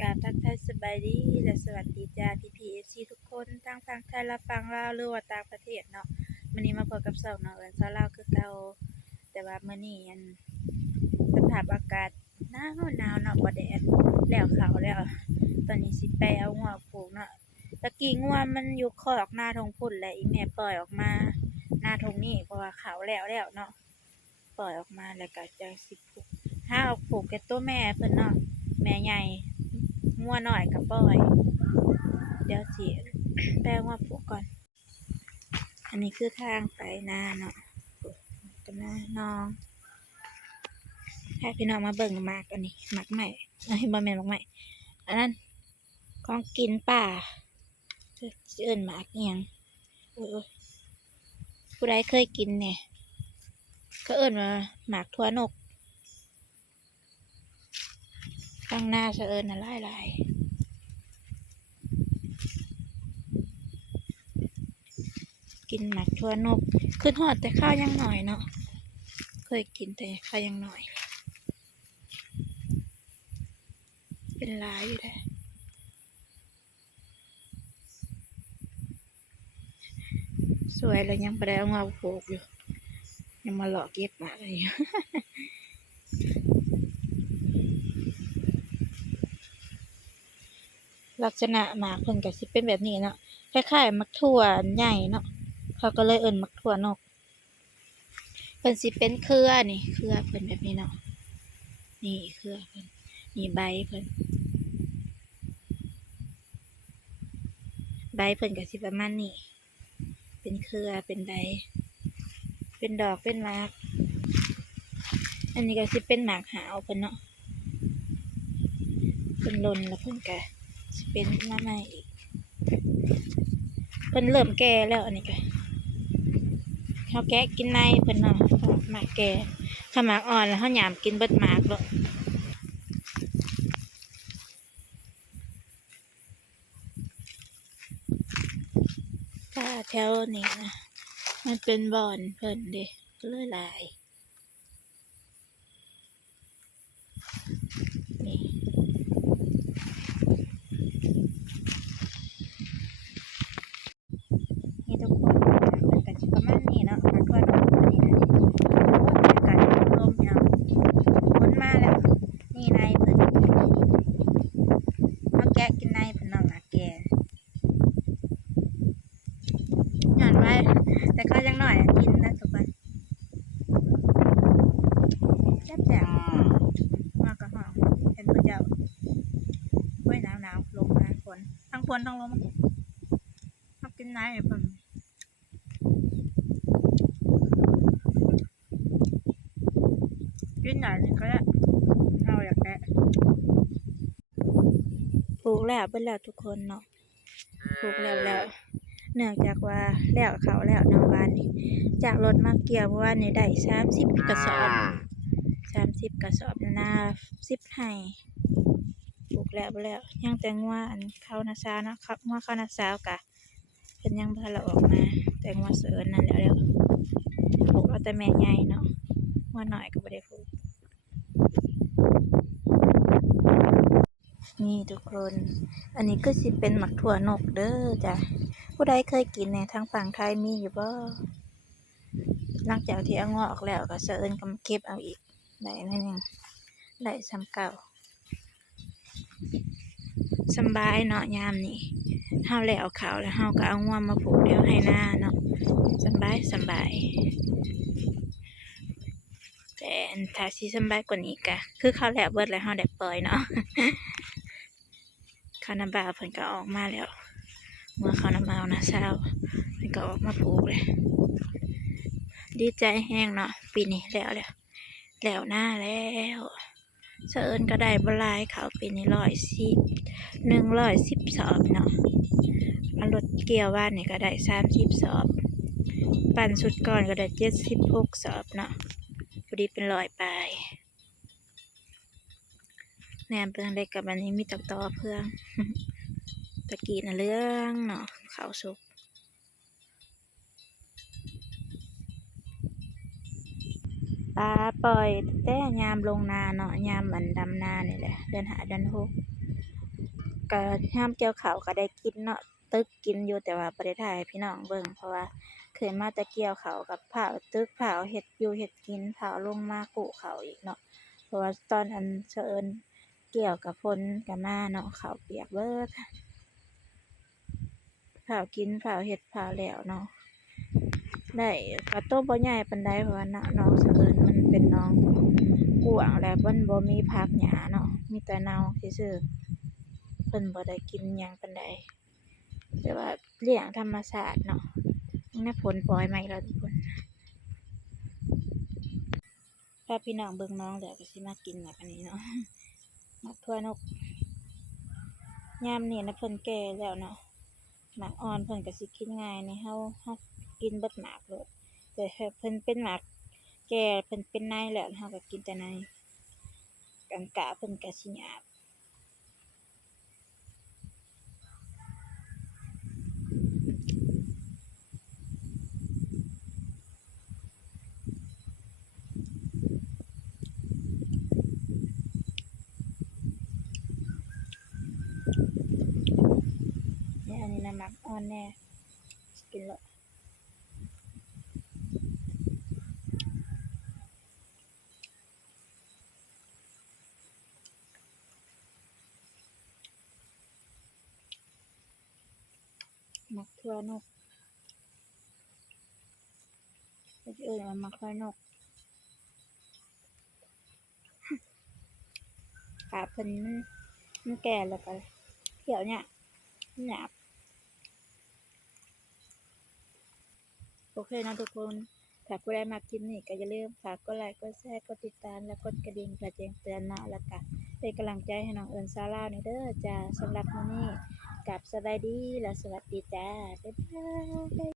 กราบทักทายสบายดีและสวัสดีจ้าพี่ทุกคนทั้งฝั่งไทยและฝั่งลาวหรือว่าต่างประเทศเนาะมื้อนี้มาพบกับ2น้องเอิ้นสาวลาวคือเก่าแต่ว่ามื้อนี้สภาพอากาศหนาวเนาะบ่แดดแล้วข้าวแล้วตอนนี้สิไปเอางัวผูกเนาะตะกี้งัวมันอยู่คอกหน้าทงพุ่นแหละอีแม่ปล่อยออกมาหน้าทงนี้เพราะว่าข้าวแล้วเนาะปล่อยออกมาแล้วก็จังสิผูกถ้าเอาผูกกับตัวแม่เพิ่นเนาะแม่ใหญ่งัวน้อยก็ปล่อยเดี๋ยวสิแปลงัวผูกก่อนอันนี้คือทางไปนาเนาะกันนาน้องให้พี่น้องมาเบิ่งหมากอันนี้หมากใหม่บ่แม่นหมากใหม่อันนั้นของกินป่าสิเอิ้นหมากอิหยังโอ้ยผู้ใดเคยกินเนี่ยก็เอิ้นว่าหมากทั่วนกข้างหน้าจะเอิ้นน่ะหลายกินหมากทั่วนกขึ้นฮอดแต่ข้าวยังหน่อยเนาะเคยกินแต่ข้าวยังหน่อยเป็นหลายอยู่แท้สวยแล้วยังบ่ได้เอามาปลูกอยู่ยังมาหลอกเก็บหมากอยู่ ลักษณะหมากเพิ่นก็สิเป็นแบบนี้เนาะคล้ายๆมักถั่วใหญ่เนาะเขาก็เลยเอิ้นมักถั่วนกเพิ่นสิเป็นเครือนี่เครือเพิ่นแบบนี้เนาะนี่เครือเพิ่นนี่ใบเพิ่นก็สิประมาณนี้เป็นเครือเป็นใบเป็นดอกเป็นหมากอันนี้ก็สิเป็นหมากหาวเพิ่นเนาะเพิ่นหล่นแล้วเพิ่นก็สิเป็นมาใหม่อีกเพิ่นเริ่มแก่แล้วอันนี้ก็เฮาแกะกินในเพิ่นเนาะหมากแก่ถ้าหมากอ่อนแล้วเฮาหยามกินเบิดหมากแล้วถ้าแถวนี้นะมันเป็นบ่อนเพิ่นเด้ก็เลยหลายนี่นี่ทุกคนมันก็สิประมาณนี้เนาะหมากทั่วโลกอันนี้นะโอ้ยบรรยากาศลมยามฝนมาแล้วนี่ในเพิ่นเอาแกะกินในเพิ่นเนาะหมากแก่หย่อนไว้แต่ก็ยังน้อยกินนะทุกคนแซ่บๆมากก็หอมเห็นเพิ่นเจ้าโอ้ยหนาวลมมาฝนทั้งฝนทั้งลมเอากินในเพิ่นกินหน่อยนึงก็ได้เอาอยากแกะปลูกแล้วเบิ่แล้วทุกคนเนาะปลูกแล้วเนื่องจากว่าแล้วเขาแล้วเนาะบ้านนี้จากรถมาเกี่ยวเมื่อวานนี้ได้30 กระสอบนา10 ไร่ปลูกแล้วยังแต่งัวอันเข้านาซาเนาะครับงัวเข้านาซาวกะเพิ่นยังบ่ทันละออกมาแต่งัวเสริญนั่นแล้วปลูกเอาแต่แม่ใหญ่เนาะงัวน้อยก็บ่ได้ปลูกนี่ทุกคนอันนี้ก็สิเป็นหมักถั่วนกเด้อจ้ะผู้ใดเคยกินเนี่ยทางฝั่งไทยมีอยู่บ่หลังจากที่เอางัวออกแล้วก็เสริญก็มาเก็บเอาอีกได้นั่นเองได้ซ้ำเก่าสำบายเนาะยามนี้เฮาแล้วขาวแล้วเฮาก็เอางัวมาผูกเดี๋ยวให้หน้าเนาะสำบายแต่ถ้าสิสำบายกว่านี้ก็คือเขาแล้วเบิดแล้วเฮาได้ปล่อยเนาะ ข้าวน้ำบ่าวเพิ่นก็ออกมาแล้วเมื่อข้าวน้ำบ่าวนะเช้าเพิ่นก็ออกมาปลูกเลยดีใจแห้งเนาะปีนี้แล้วหน้าแล้วเสอิญก็ได้บหลายเขาปีนี้110 สอบเนาะเอารถเกี่ยวว่านนี่ก็ได้30 สอบปั่นสุดก่อนก็ได้76 สอบเนาะพอดีเป็น100 ปลายแหนมเพื่องได้กับอันนี้มีตักต่อเพื่อง ตะกี้น่ะเรื่องเนาะข้าวสุกปลาปล่อยแต่ยามลงนาเนาะยามมันดำนานี่แหละเดือน5 เดือน 6 ก็ยามเกี่ยวข้าวก็ได้กินเนาะตึกกินอยู่แต่ว่าบ่ได้ถ่ายให้พี่น้องเบิ่งเพราะว่าเคยมาแต่เกี่ยวข้าวกับพาตึกพาเฮ็ดอยู่เฮ็ดกินพาลงมากู้ข้าวอีกเนาะเพราะว่าตอนอันเผอิญเกี่ยวกับฝนก็มาเนาะข้าวเปียกเบิดพากินพาเฮ็ดพาแล้วเนาะได้ก็โตบ่ใหญ่ปานใดเพราะว่าน้องเผอิญมันเป็นน้องกว้างแล้วมันบ่มีผักหญ้าเนาะมีแต่เนาซื่อๆเพิ่นบ่ได้กินหยังปานใด แต่ว่าเลี้ยงธรรมชาติเนาะนี่ผลปล่อยมาอีกแล้วทุกคนถ้าพี่น้องเบิ่งน้องแล้วก็สิมากินหมากอันนี้เนาะหมากทั่วนกยามนี้นะเพิ่นแก่แล้วเนาะหมากอ่อนเพิ่นก็สิกินง่ายนี่เฮากินเบิดหมากโลดแต่ถ้าเพิ่นเป็นหมากแก่เพิ่นเป็นในแล้วเฮาก็กินแต่ในกันกะเพิ่นก็สิหยาบเนี่ยอันนี้นะหมากอ่อนแน่สิกินแล้วหมากทั่วนกก็สิเอิ้นว่าหมากทั่วนกขาเพิ่นมันแก่แล้วก็เขียวเนี่ยหยาบ โอเคนะทุกคน ถ้าผู้ใดมักคลิปนี้ก็อย่าลืมฝากกดไลค์กดแชร์กดติดตามและกดกระดิ่งเพื่อแจ้งเตือนเนาะแล้วก็เป็นกำลังใจให้น้องเอิญซาลาวนี่เด้อจ้าสำหรับมื้อนี้กลับสบายดีและสวัสดีจ้าบ๊ายบาย